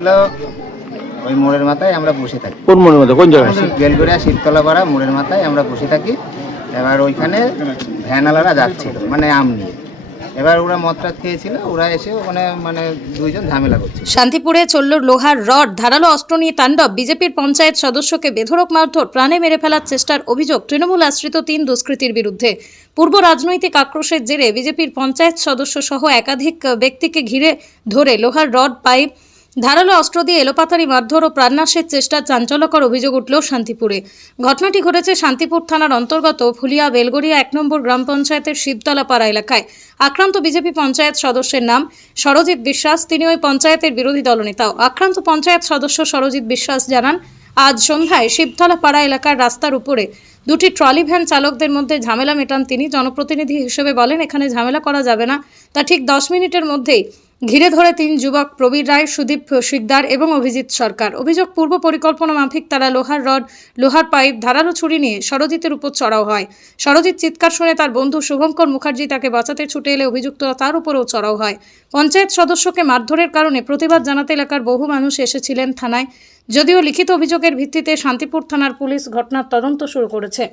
হলো ওই মোড়ের মাথায় আমরা বসে থাকি। কোন মোড়ের মাথায়? কোন জায়গায়? বেলগড়িয়া শিবতলা পাড়া মোড়ের মাথায় আমরা বসে থাকি। এবার ওইখানে ভ্যানওয়ালারা যাচ্ছিল মানে আম নিয়ে। এবার ওরা মদরাত খেয়েছিল, ওরা এসে ওখানে মানে দুইজন ঝামেলা করছিল। শান্তিপুরে চলল লোহার রড, ধারালো অস্ত্র নিয়ে তাণ্ডব। বিজেপির পঞ্চায়েত সদস্যকে বেধড়ক মারধর, প্রাণে মেরে ফেলার চেষ্টার অভিযোগ তৃণমূল আশ্রিত 3 দুষ্কৃতীর বিরুদ্ধে। পূর্ব রাজনৈতিক আক্রোশের জেরে বিজেপির পঞ্চায়েত সদস্য সহ একাধিক ব্যক্তিকে ঘিরে ধরে লোহার রড, পাইপ, ধারালো অস্ত্র দিয়ে এলোপাতাড়ি মারধর ও প্রাণনাশের চেষ্টার চাঞ্চল্যকর অভিযোগ উঠল শান্তিপুরে। ঘটনাটি ঘটেছে শান্তিপুর থানার অন্তর্গত ফুলিয়া বেলগড়িয়া 1 নম্বর গ্রাম পঞ্চায়েতের শিবতলা পাড়া এলাকায়। আক্রান্ত বিজেপি পঞ্চায়েত সদস্যের নাম সরজিৎ বিশ্বাস, তিনি ওই পঞ্চায়েতের বিরোধী দলনেতাও। আক্রান্ত পঞ্চায়েত সদস্য সরজিৎ বিশ্বাস জানান, আজ সন্ধ্যায় শিবতলা পাড়া এলাকার রাস্তার উপরে দুটি ট্রলি ভ্যান চালকদের মধ্যে ঝামেলা মেটান তিনি। জনপ্রতিনিধি হিসেবে বলেন, এখানে ঝামেলা করা যাবে না। তা ঠিক 10 মিনিটের মধ্যেই ঘিরে ধরে 3 যুবক, প্রবীর রায়, সুদীপ শিকদার এবং অভিজিৎ সরকার। অভিযোগ, পূর্ব পরিকল্পনা মাফিক তারা লোহার রড, লোহার পাইপ, ধারালো ছুরি নিয়ে সরজিতের উপর চড়াও হয়। সরজিৎ চিৎকার শুনে তার বন্ধু শুভঙ্কর মুখার্জি তাকে বাঁচাতে ছুটে এলে অভিযুক্তরা তার উপরেও চড়াও হয়। পঞ্চায়েত সদস্যকে মারধরের কারণে প্রতিবাদ জানাতে এলাকার বহু মানুষ এসেছিলেন থানায়। যদিও লিখিত অভিযোগের ভিত্তিতে শান্তিপুর থানার পুলিশ ঘটনার তদন্ত শুরু করেছে।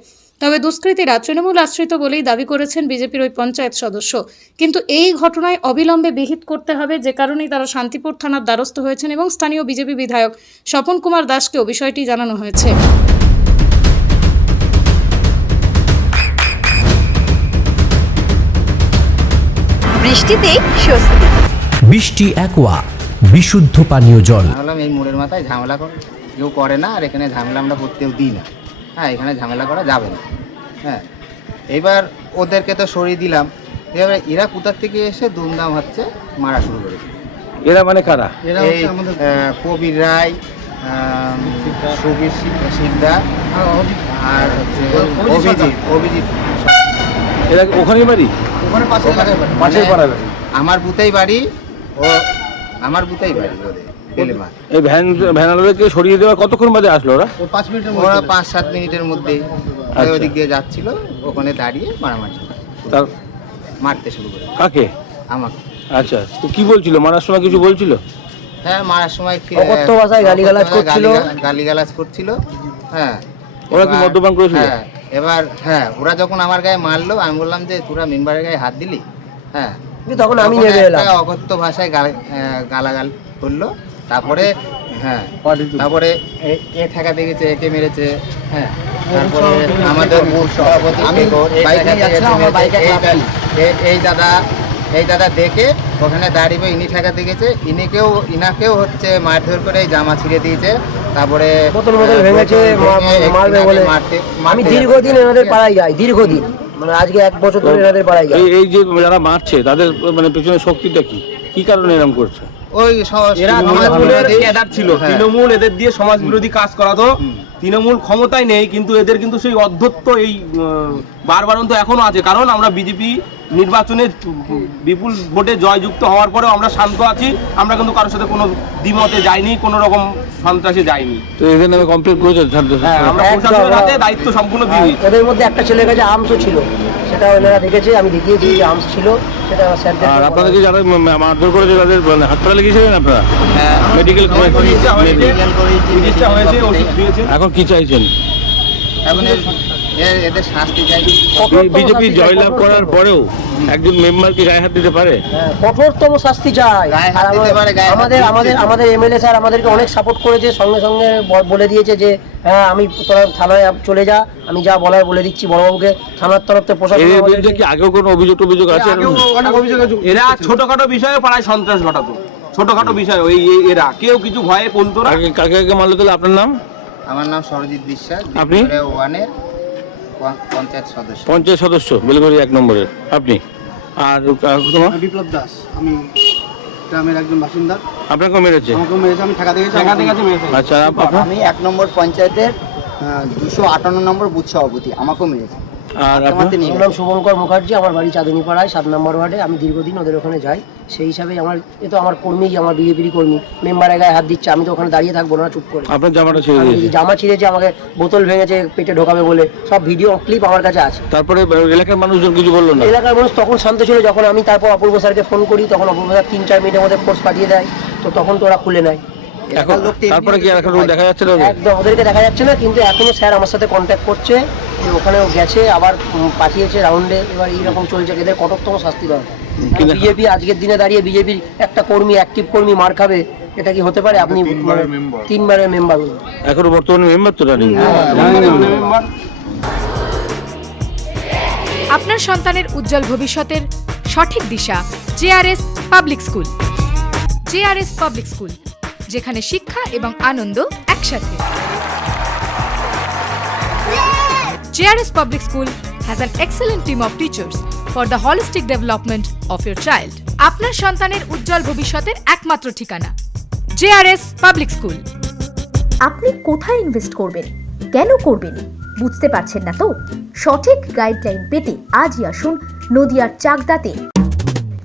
তবে দুষ্কৃতীরা তৃণমূল আশ্রিত বলেই দাবি করেছেন বিজেপির ওই পঞ্চায়েত সদস্য। কিন্তু এই ঘটনায় অবিলম্বে বিহিত করতে হবে, যে কারণেই তারা শান্তিপুর থানার দ্বারস্থ হয়েছেন এবং স্থানীয় বিজেপি বিধায়ক স্বপন কুমার দাসকেও বিষয়টি জানানো হয়েছে। বৃষ্টিতে স্বস্তি। বৃষ্টি অ্যাকোয়া, বিশুদ্ধ পানীয় জল। ভাবলাম এই মোড়ের মাথায় ঝামেলা কেউ করে না, আর এখানে ঝামেলা আমরা করতেও দিই না। হ্যাঁ, এখানে ঝামেলা করা যাবে না। হ্যাঁ, এইবার ওদেরকে তো সরিয়ে দিলাম। এবার এরা কোথার থেকে এসে দুমদাম হচ্ছে মারা শুরু করেছে। এরা মানে কারা? এই কবির রায়, সুবীর শিকদার আর হচ্ছে অভিজিৎ। এরা ওখানেই বাড়ি? ওখানে পাশের পাড়ায় আমার বুতেই বাড়ি, ও আমার বুতেই বাড়ি ওদের। এই ভ্যানওয়ালাকে সরিয়ে দেওয়া কতক্ষণ বাদে আসলো ওরা? ওরা 5-7 মিনিটের মধ্যেই ওদিক দিয়ে যাচ্ছিল, ওখানে দাঁড়িয়ে মারামারি তার মারতে শুরু করে। কাকে? আমাকে। আচ্ছা, তো কি বলছিল? মারার সময় কিছু বলছিল? হ্যাঁ, মারার সময় অকথ্য ভাষায় গালিগালাজ করছিল। হ্যাঁ, ওরা কি মদ্যপান করেছিল? হ্যাঁ, এবার হ্যাঁ, ওরা যখন আমার গায়ে মারলো, আমি বললাম যে তোরা মেম্বারের গায়ে হাত দিলি। হ্যাঁ, তখন আমি নেমে এলাম। অকথ্য ভাষায় গালাগাল করলো। তারপরে হ্যাঁ, তারপরে এ ঠেকা দেখেছে, একে মেরেছে। হ্যাঁ, তারপরে আমাদের এই দাদা দেখে ওখানে দাঁড়িয়ে ইনি ঠেকাতে গেছে, ইনাকেও হচ্ছে মারধর করে জামা ছিঁড়ে দিয়েছে। তারপরে বোতল ভেঙেছে, মারবে বলে। আমি দীর্ঘদিন এনাদের পাড়ায় যাই, দীর্ঘদিন, মানে আজকে 1 বছর ধরে এনাদের পাড়ায় যাই। এই যে যারা মারছে তাদের মানে পেছনে শক্তিটা কি কারণে এরকম করছে? ওই এরা তৃণমূলের ক্যাডার ছিল, তৃণমূল এদের দিয়ে সমাজ বিরোধী কাজ করাতো। তৃণমূল ক্ষমতায় নেই, কিন্তু এদের কিন্তু সেই অধ্যত্ত এই বারবারন্ত এখনো আছে। কারণ আমরা বিজেপি নির্বাচনে বিপুল ভোটে জয়যুক্ত হওয়ার পরেও আমরা শান্ত আছি। আমরা কিন্তু কারোর সাথে কোনো দ্বিমতে যাইনি, কোনো রকম সন্ত্রাসে যাইনি। তো এদের নামে কমপ্লেন করেছে? হ্যাঁ, আমরা প্রশাসনের হাতে দায়িত্ব সম্পূর্ণ দিয়ে দিই। ওদের মধ্যে একটা ছেলের কাছে আর্মসও ছিল, সেটা ওনারা দেখেছে, আমি দেখিয়েছি যে আর্মস ছিল, সেটা স্যারদের। আর আপনাদেরকে যারা মারধর করেছে তাদের হাসপাতালে গিয়েছিলেন আপনারা? মেডিকেল চিকিৎসা হয়েছে, ওষুধ দিয়েছে। এখন কি চাইছেন? এখন এদের শাস্তি চাই। বিজেপি জয়লাভ করার পরেও একজন মেম্বারকে গায়ে হাত দিতে পারে? কঠোরতম শাস্তি চাই। আমাদের এমএলএ স্যার আমাদেরকে অনেক সাপোর্ট করেছে, সঙ্গে সঙ্গে বলে দিয়েছে যে হ্যাঁ, আমি তোরা থানায় চলে যা, আমি যা বলার বলে দিচ্ছি বড়বাবুকে। থানার তরফ থেকে প্রশাসন কি আগেও কোনো অভিযোগ আছে? এরা ছোটখাটো বিষয়ে পাড়ায় সন্ত্রাস ঘটাতো, ছোটখাটো বিষয়। এরা কেউ কিছু ভয়ে বলতো না। কাকে মারলো তাহলে? আপনার নাম? আমার নাম সরজিৎ বিশ্বাস। আপনি? ওয়ানের পঞ্চায়েত সদস্য বেলগড়িয়া 1 নম্বরের। আপনি? আর তোমার? বিপ্লব দাস, আমি গ্রামের একজন বাসিন্দা। আপনাকে মেরেছে? আমাকে মেরেছে, আমি ঠেকাতে গেছি। আচ্ছা, আমি 1 নম্বর পঞ্চায়েতের 258 নম্বর বুথ সভাপতি, আমাকেও মেরেছে। আর আমার নাম শুভঙ্কর মুখার্জি, আমার বাড়ি চাঁদনী পাড়ায় 7 নম্বর ওয়ার্ডে। আমি দীর্ঘদিন ওদের ওখানে যাই, সেই হিসাবে আমার কর্মী, আমার বিজেপির কর্মী মেম্বারের গায়ে হাত দিচ্ছে, আমি তো ওখানে দাঁড়িয়ে থাকবো না চুপ করে। আপনার জামাটা ছিঁড়ে দিয়েছে? জামা ছিঁড়েছে, আমাকে বোতল ভেঙেছে, পেটে ঢোকাবে বলে, সব ভিডিও ক্লিপ আমার কাছে আছে। তারপরে এলাকার মানুষজন কিছু বললো না? এলাকার মানুষ তখন শান্ত ছিল। যখন আমি তারপর অপূর্ব স্যারকে ফোন করি, তখন অপূর্ব স্যার 3-4 মিনিটের মধ্যে ফোর্স পাঠিয়ে দেয়। তো তখন তো ওরা খুলে নেয়। এখন তারপরে কি আর এখন দেখা যাচ্ছে না ওদের? একদম ওদেরকে দেখা যাচ্ছে না, কিন্তু এখনো স্যার আমার সাথে কন্ট্যাক্ট করছে, যে ওখানেও গেছে, আবার পাঠিয়েছে রাউন্ডে। এবার এইরকম চলছে, এদের কঠোরতম শাস্তি দরকার। বিজেপি আজকের দিনে দাঁড়িয়ে বিজেপির একটা কর্মী, অ্যাক্টিভ কর্মী মার খাবে, এটা কি হতে পারে? আপনি 3বারের মেম্বার। এখনো বর্তমানে মেম্বার তো রানিং। আপনার সন্তানের উজ্জ্বল ভবিষ্যতের সঠিক দিশা JRS public school. JRS public school, যেখানে শিক্ষা এবং আনন্দ একসাথে। JRS public school has an excellent team of teachers for the holistic development of your child. আপনার সন্তানের উজ্জ্বল ভবিষ্যতের একমাত্র ঠিকানা জেআরএস পাবলিক স্কুল। আপনি কোথায় ইনভেস্ট করবেন, কেন করবেন বুঝতে পারছেন না তো? সঠিক গাইডলাইন পেতে আজই আসুন নদিয়ার চাকদাতে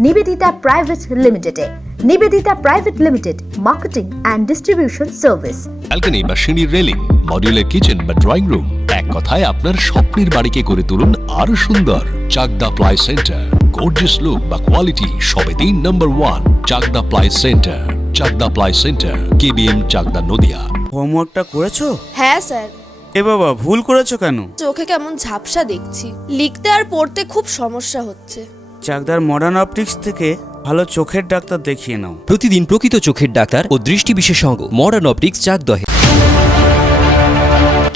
নিবেদিতা প্রাইভেট লিমিটেডে। Nivedita private limited, marketing and distribution service. Balcony বা সিঁড়ির রেলিং, মডিউলার কিচেন বা ড্রয়িং রুম, এক কথায় আপনার স্বপ্নের বাড়িকে করে তুলুন আরো সুন্দর। Chakda ply centre, gorgeous look বা কোয়ালিটি সবে 3 নম্বর 1 Chakda ply centre. Chakda ply centre, KBM, Chakda, Nadia. হোমওয়ার্কটা করেছো? হ্যাঁ স্যার। এ বাবা, ভুল করেছো কেন? চোখে কেমন ঝাপসা দেখছি, লিখতে আর পড়তে খুব সমস্যা হচ্ছে। চাকদার মডার্ন অপটিক্স থেকে ভালো চোখের ডাক্তার দেখিয়ে নাও। প্রতিদিন প্রকৃত চোখের ডাক্তার ও দৃষ্টি বিশেষজ্ঞ মডার্ন অপটিক্স চাকদহে।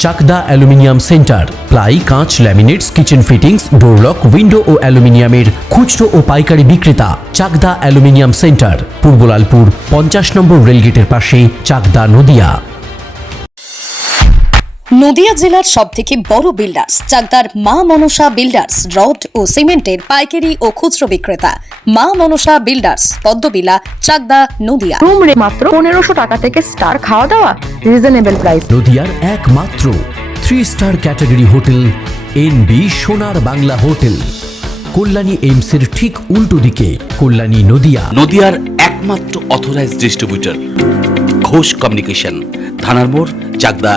চাকদা অ্যালুমিনিয়াম সেন্টার, প্লাই, কাঁচ, laminates, kitchen fittings, door lock, window ও অ্যালুমিনিয়ামের খুচরো ও পাইকারি বিক্রেতা। চাকদা অ্যালুমিনিয়াম সেন্টার, পূর্ব লালপুর 50 নম্বর রেলগেটের পাশে, চাকদা, নদিয়া। নদিয়া জেলার সবথেকে বড় বিল্ডার্স চাকদার মা মনসা বিল্ডার্স, রড ও সিমেন্টের পাইকারি ও খুচরো বিক্রেতা। মা মনসা বিল্ডার্স, পদ্মবিলা, চাকদা, নদিয়া। রুম রে মাত্র 1500 টাকা থেকে স্টার, খাওয়া দাওয়া রিজনেবল প্রাইস। নদিয়ার একমাত্র 3 স্টার ক্যাটাগরি হোটেল এনবি সোনার বাংলা হোটেল, কল্যাণী এইমসের ঠিক উল্টো দিকে, কল্যাণী, নদিয়া। নদিয়ার একমাত্র অথরাইজড ডিস্ট্রিবিউটর ঘোষ কমিউনিকেশন, থানার মোড়, চাকদা।